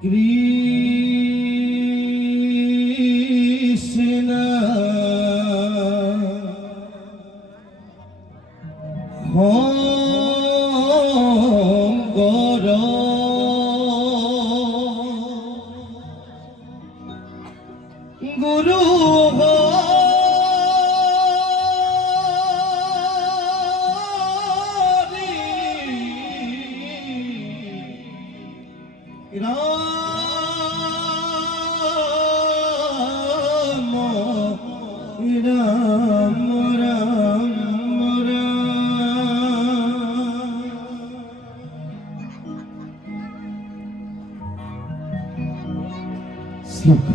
কৃষ্ণ শঙ্কর গুরু রাম রাম রাম শ্লোক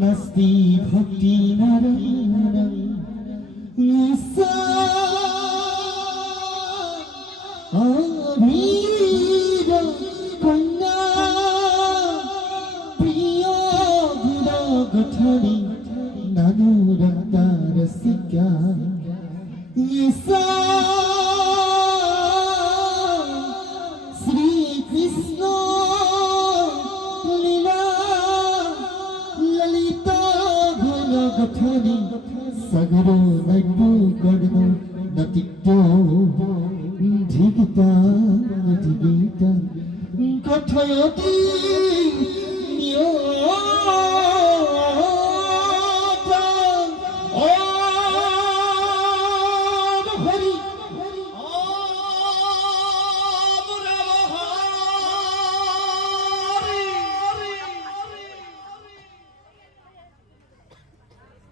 নাস্তি ভক্তি নারায়ণ অভীর কন্যা প্রিয় গুণ গঠনি নানুরতার শিকা শ্রীকৃষ্ণ লীলা ললিত গুণ গঠনি সাগর নৈব গর্ণ নতিক্ত ধিগিতা ধিগিতা কথয়তি